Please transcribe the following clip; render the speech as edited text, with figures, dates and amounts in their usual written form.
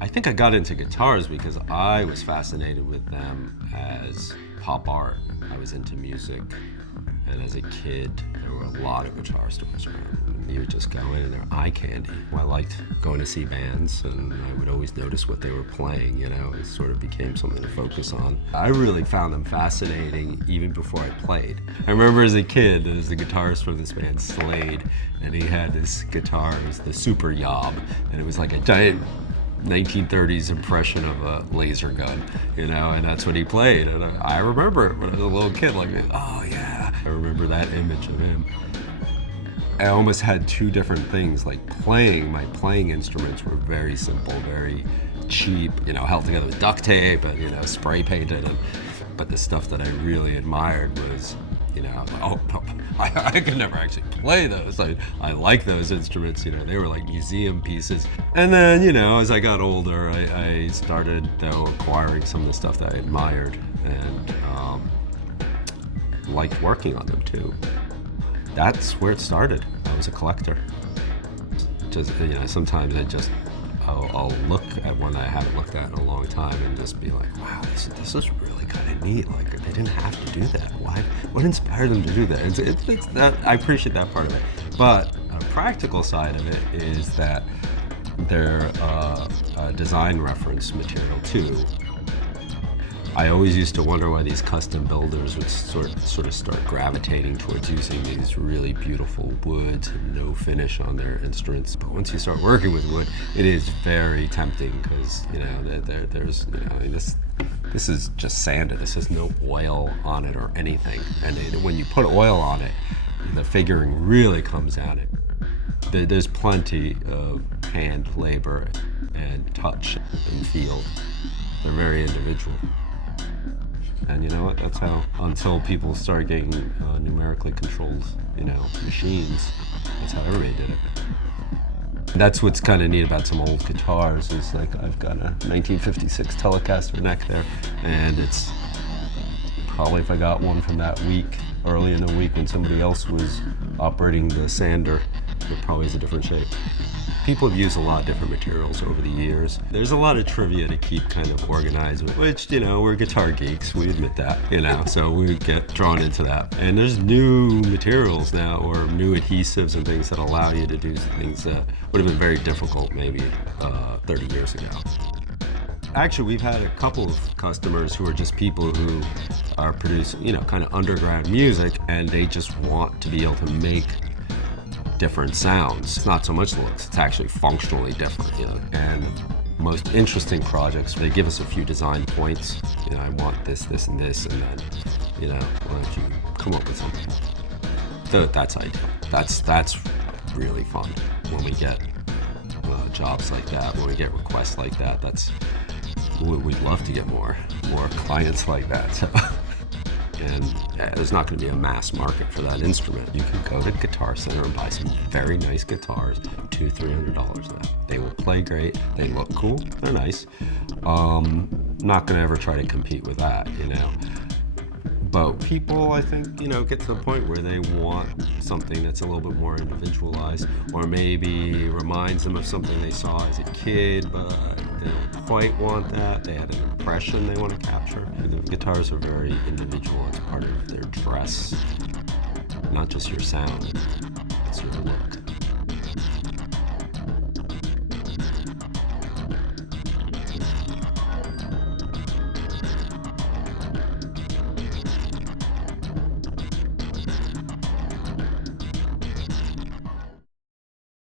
I think I got into guitars because I was fascinated with them as pop art. I was into music, and as a kid, there were a lot of guitar stores around. You would just go in and they're eye candy. I liked going to see bands, and I would always notice what they were playing, you know, it sort of became something to focus on. I really found them fascinating even before I played. I remember as a kid, there was the guitarist from this band, Slade, and he had this guitar, it was the Super Yob, and it was like a giant 1930s impression of a laser gun, you know, and that's what he played. And I remember it when I was a little kid, like, oh yeah, I remember that image of him. I almost had two different things, like my playing instruments were very simple, very cheap, you know, held together with duct tape and, you know, spray painted. But the stuff that I really admired was, you know, I could never actually play those. I like those instruments, you know, they were like museum pieces. And then, you know, as I got older, I started, though, acquiring some of the stuff that I admired and liked working on them too. That's where it started. I was a collector. Just, you know, sometimes I'll look at one that I haven't looked at in a long time and just be like, wow, this is really kind of neat. Like, they didn't have to do that. Why? What inspired them to do that? It's that, I appreciate that part of it. But a practical side of it is that they're a design reference material too. I always used to wonder why these custom builders would sort of start gravitating towards using these really beautiful woods and no finish on their instruments. But once you start working with wood, it is very tempting because, you know, there's, you know, this is just sanded. This has no oil on it or anything. And when you put oil on it, the figuring really comes out. There's plenty of hand labor and touch and feel. They're very individual. And you know what, that's how, until people started getting numerically controlled, you know, machines, that's how everybody did it. That's what's kind of neat about some old guitars is, like, I've got a 1956 Telecaster neck there, and it's probably, if I got one from that week, early in the week when somebody else was operating the sander, it probably is a different shape. People have used a lot of different materials over the years. There's a lot of trivia to keep kind of organized with, which, you know, we're guitar geeks, we admit that, you know, so we get drawn into that. And there's new materials now, or new adhesives and things that allow you to do things that would have been very difficult maybe 30 years ago. Actually, we've had a couple of customers who are just people who are producing, you know, kind of underground music, and they just want to be able to make different sounds. It's not so much looks, it's actually functionally different, you know. And most interesting projects, they give us a few design points. You know, I want this, this, and this, and then, you know, why don't you come up with something? So that's ideal. That's really fun when we get jobs like that, when we get requests like that. We'd love to get more clients like that. So. And there's not going to be a mass market for that instrument. You can go to Guitar Center and buy some very nice guitars, $200-300 now. They will play great, they look cool, they're nice. Not going to ever try to compete with that, you know. But people, I think, you know, get to the point where they want something that's a little bit more individualized, or maybe reminds them of something they saw as a kid, but they don't quite want that. They had an impression they want to capture. The guitars are very individual. It's part of their dress, not just your sound, it's your look.